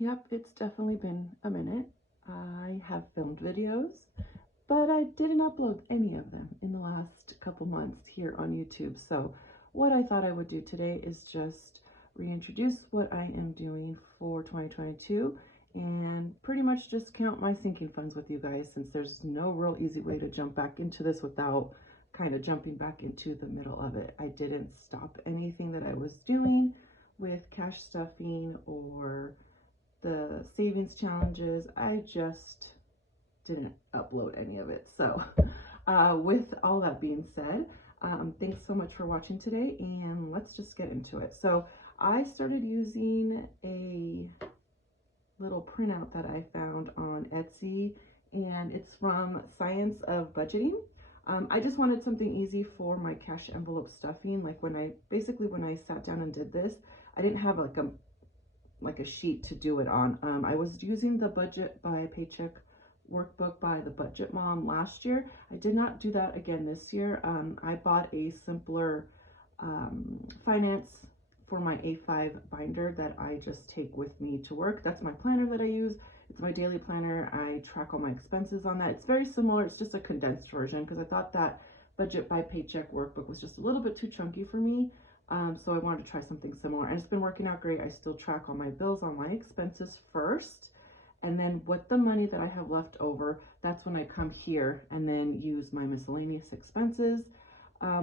Yep, it's definitely been a minute. I have filmed videos, but I didn't upload any of them in the last couple months here on YouTube. So what I thought I would do today is just reintroduce what I am doing for 2022 and pretty much just count my sinking funds with you guys, since there's no real easy way to jump back into this without kind of jumping back into the middle of it. I didn't stop anything that I was doing with cash stuffing or the savings challenges. I just didn't upload any of it. So with all that being said, thanks so much for watching today, and let's just get into it. So I started using a little printout that I found on Etsy, and it's from Science of Budgeting. I just wanted something easy for my cash envelope stuffing. Like when I sat down and did this, I didn't have like a sheet to do it on. I was using the Budget by Paycheck workbook by the Budget Mom last year. I did not do that again this year. I bought a simpler finance for my A5 binder that I just take with me to work. That's my planner that I use. It's my daily planner. I track all my expenses on that. It's very similar. It's just a condensed version because I thought that Budget by Paycheck workbook was just a little bit too chunky for me. So I wanted to try something similar, and it's been working out great. I still track all my bills, all my expenses first, and then with the money that I have left over, that's when I come here and then use my miscellaneous expenses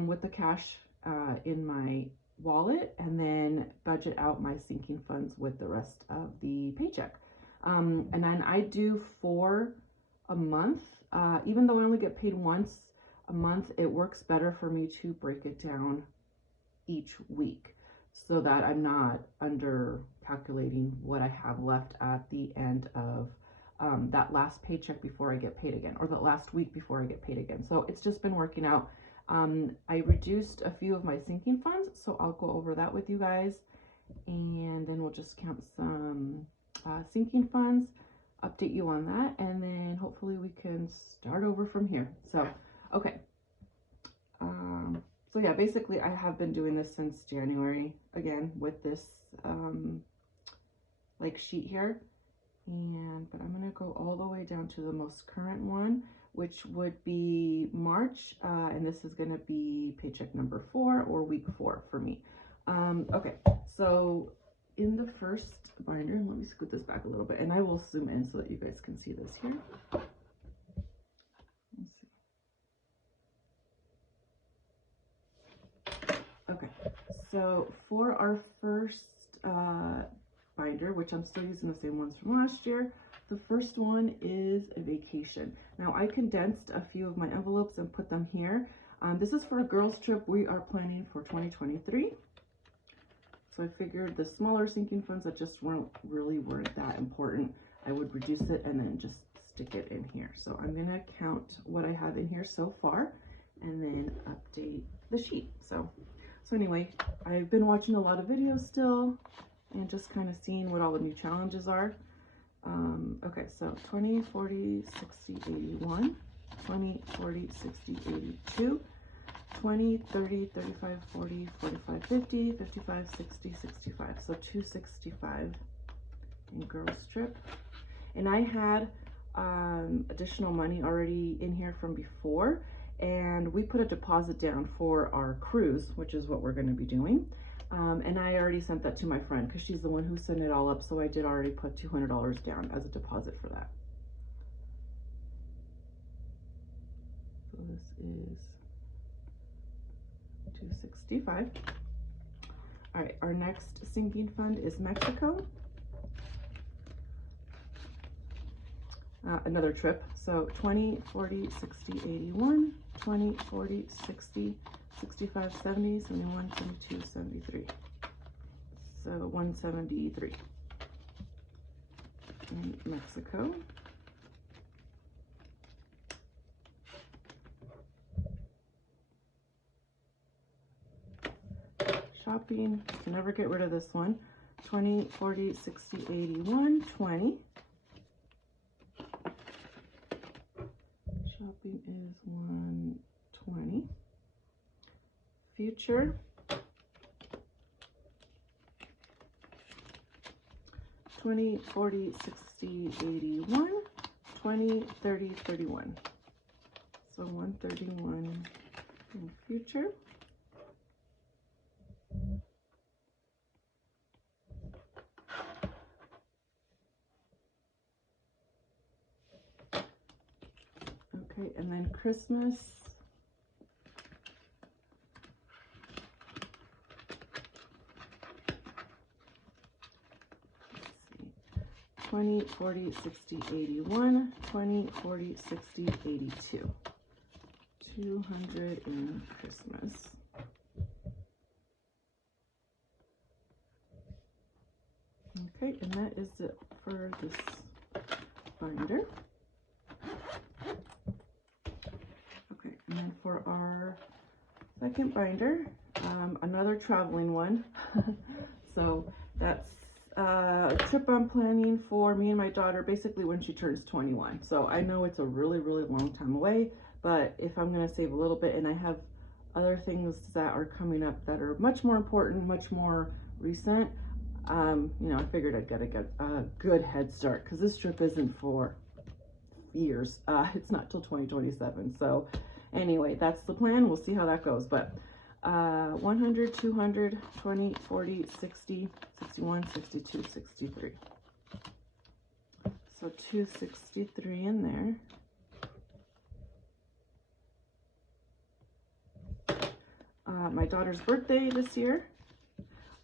with the cash in my wallet, and then budget out my sinking funds with the rest of the paycheck. And then I do 4 a month. Even though I only get paid once a month, it works better for me to break it down each week so that I'm not under calculating what I have left at the end of that last paycheck before I get paid again, or the last week before I get paid again. So it's just been working out. I reduced a few of my sinking funds, so I'll go over that with you guys, and then we'll just count some sinking funds, update you on that, and then hopefully we can start over from here. So okay. So yeah, basically I have been doing this since January, again, with this like sheet here. But I'm gonna go all the way down to the most current one, which would be March, and this is gonna be paycheck number 4 or week 4 for me. Okay, so in the first binder, let me scoot this back a little bit, and I will zoom in so that you guys can see this here. Okay, so for our first binder, which I'm still using the same ones from last year, the first one is a vacation. Now I condensed a few of my envelopes and put them here. This is for a girls trip we are planning for 2023. So I figured the smaller sinking funds that just weren't that important, I would reduce it and then just stick it in here. So I'm gonna count what I have in here so far and then update the sheet. So anyway, I've been watching a lot of videos still and just kind of seeing what all the new challenges are. Okay, so 20, 40, 60, 81, 20, 40, 60, 82, 20, 30, 35, 40, 45, 50, 55, 60, 65. So 265 in girls trip. And I had additional money already in here from before, and we put a deposit down for our cruise, which is what we're going to be doing. And I already sent that to my friend because she's the one who sent it all up, so I did already put $200 down as a deposit for that. So this is 265. All right, our next sinking fund is Mexico. Another trip. So 20, 40, 60, 81, 20, 40, 60, 65, 70, 71, 72, 73. So 173 in Mexico. Shopping, can never get rid of this one. 20, 40, 60, 81, 20. Shopping is 120. Future, 20, 40, 60, 81, 20, 30, 31. So 131 in future. Okay, and then Christmas. Let's see. 20, 40, 60, 81, 20, 40, 60, 82. 200 in Christmas. Okay, and that is it for this binder. Okay, and then for our second binder, another traveling one. So that's a trip I'm planning for me and my daughter, basically when she turns 21. So I know it's a really, really long time away, but if I'm going to save a little bit, and I have other things that are coming up that are much more important, much more recent, you know, I figured I'd get a good head start, because this trip isn't for years. It's not till 2027. So anyway, that's the plan. We'll see how that goes. But 100, 200, 20, 40, 60, 61, 62, 63. So 263 in there. My daughter's birthday this year.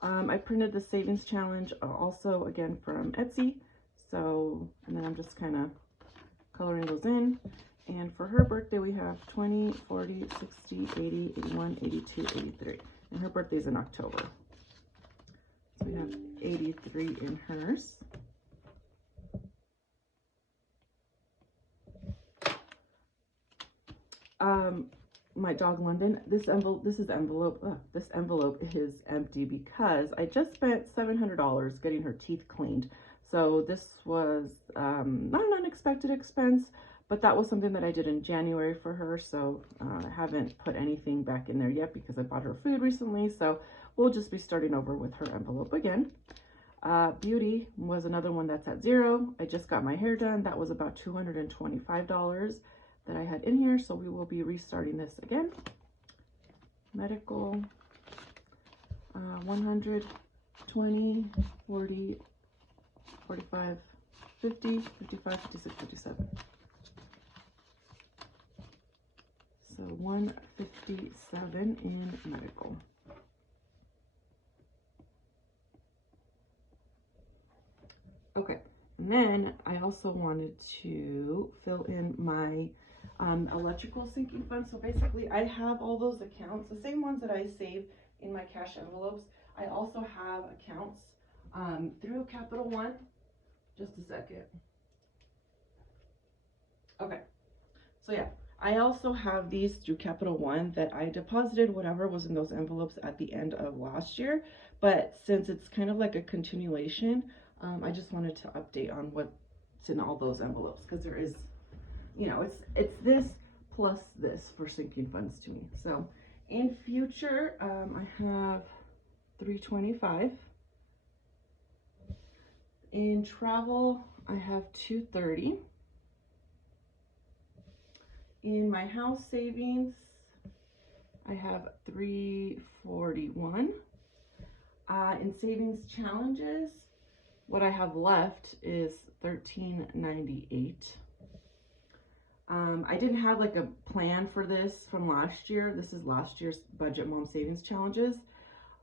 I printed the savings challenge also again from Etsy. So, and then I'm just kind of coloring those in. And for her birthday, we have 20, 40, 60, 80, 81, 82, 83. And her birthday's in October. So we have 83 in hers. My dog London, this envelope is empty because I just spent $700 getting her teeth cleaned. So this was not an unexpected expense, but that was something that I did in January for her. So I haven't put anything back in there yet because I bought her food recently. So we'll just be starting over with her envelope again. Beauty was another one that's at $0. I just got my hair done. That was about $225 that I had in here. So we will be restarting this again. Medical, 100, 20, 40, 45, 50, 55, 56, 57. So 157 in medical. Okay, and then I also wanted to fill in my electrical sinking fund. So basically I have all those accounts, the same ones that I save in my cash envelopes. I also have accounts through Capital One. Just a second. Okay, so yeah, I also have these through Capital One that I deposited whatever was in those envelopes at the end of last year. But since it's kind of like a continuation, I just wanted to update on what's in all those envelopes, because there is, you know, it's this plus this for sinking funds to me. So in future, I have 325. In travel, I have 230. In my house savings, I have 341. In savings challenges, what I have left is 1398. I didn't have like a plan for this from last year. This is last year's Budget Mom Savings Challenges.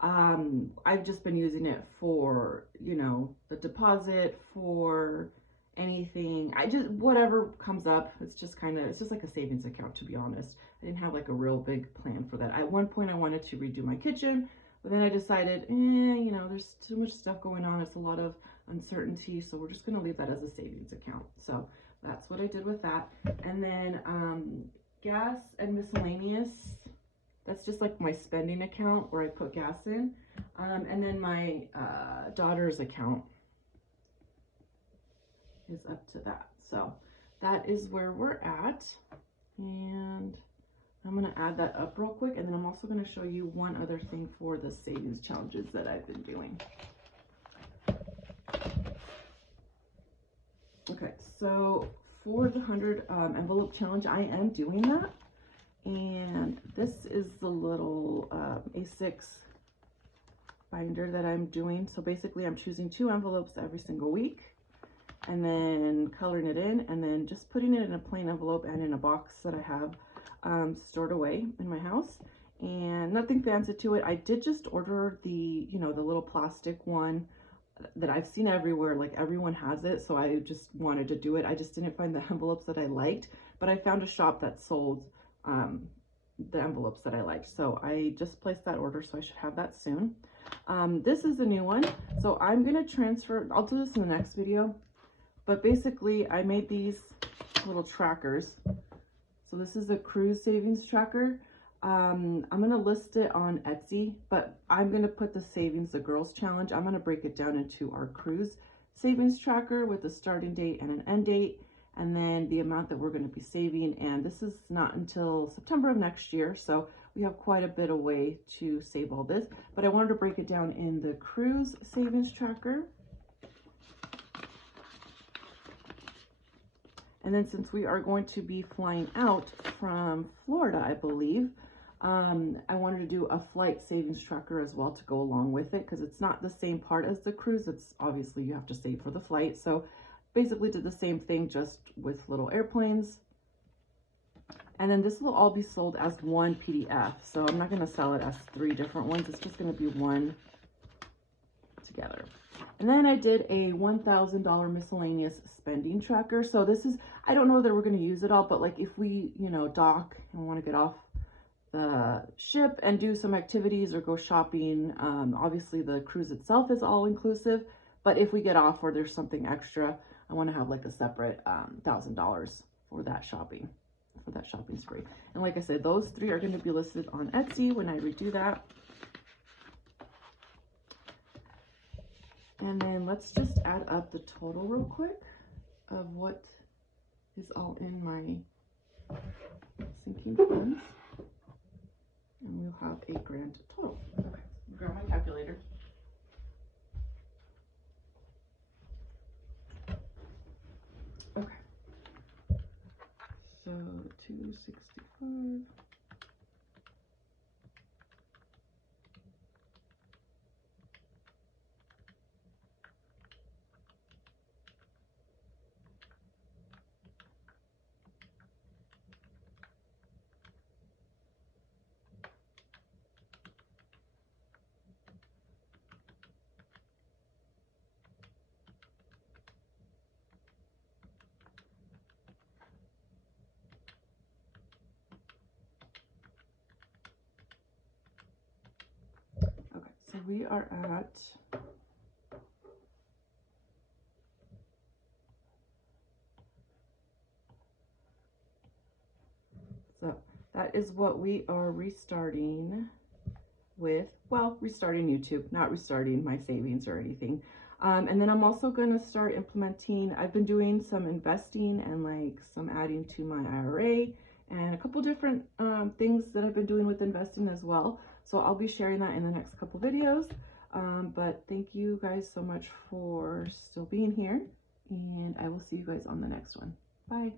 I've just been using it for, you know, the deposit, for anything. Whatever comes up, it's just like a savings account, to be honest. I didn't have like a real big plan for that. At one point I wanted to redo my kitchen, but then I decided, you know, there's too much stuff going on. It's a lot of uncertainty. So we're just going to leave that as a savings account. So that's what I did with that. And then gas and miscellaneous, that's just like my spending account where I put gas in. And then my daughter's account is up to that. So that is where we're at. And I'm going to add that up real quick. And then I'm also going to show you one other thing for the savings challenges that I've been doing. Okay, so for the 100 envelope challenge, I am doing that. And this is the little A6 binder that I'm doing. So basically I'm choosing 2 envelopes every single week and then coloring it in and then just putting it in a plain envelope and in a box that I have stored away in my house. And nothing fancy to it. I did just order the, you know, the little plastic one that I've seen everywhere, like everyone has it, so I just wanted to do it. I just didn't find the envelopes that I liked, but I found a shop that sold the envelopes that I liked, so I just placed that order, so I should have that soon. This is the new one, so I'm gonna transfer, I'll do this in the next video, but basically I made these little trackers. So this is a cruise savings tracker. I'm going to list it on Etsy, but I'm going to put the savings, the girls challenge, I'm going to break it down into our cruise savings tracker with a starting date and an end date, and then the amount that we're going to be saving. And this is not until September of next year, so we have quite a bit of way to save all this, but I wanted to break it down in the cruise savings tracker. And then since we are going to be flying out from Florida, I believe, I wanted to do a flight savings tracker as well to go along with it, because it's not the same part as the cruise. It's obviously you have to save for the flight. So basically did the same thing, just with little airplanes. And then this will all be sold as one PDF. So I'm not going to sell it as 3 different ones. It's just going to be one together. And then I did a $1,000 miscellaneous spending tracker. So this is, I don't know that we're going to use it all, but like if we, you know, dock and want to get off the ship and do some activities or go shopping, obviously the cruise itself is all inclusive, but if we get off or there's something extra, I want to have like a separate $1,000 for that shopping spree. And like I said, those 3 are going to be listed on Etsy when I redo that. And then let's just add up the total real quick of what is all in my sinking funds. And we'll have $8 grand total. Okay, grab my calculator. Okay. So 265. Okay, so we are at that is what we are restarting with. Well, restarting YouTube, not restarting my savings or anything. And then I'm also going to start implementing, I've been doing some investing and like some adding to my IRA and a couple different things that I've been doing with investing as well. So I'll be sharing that in the next couple videos. But thank you guys so much for still being here, and I will see you guys on the next one. Bye.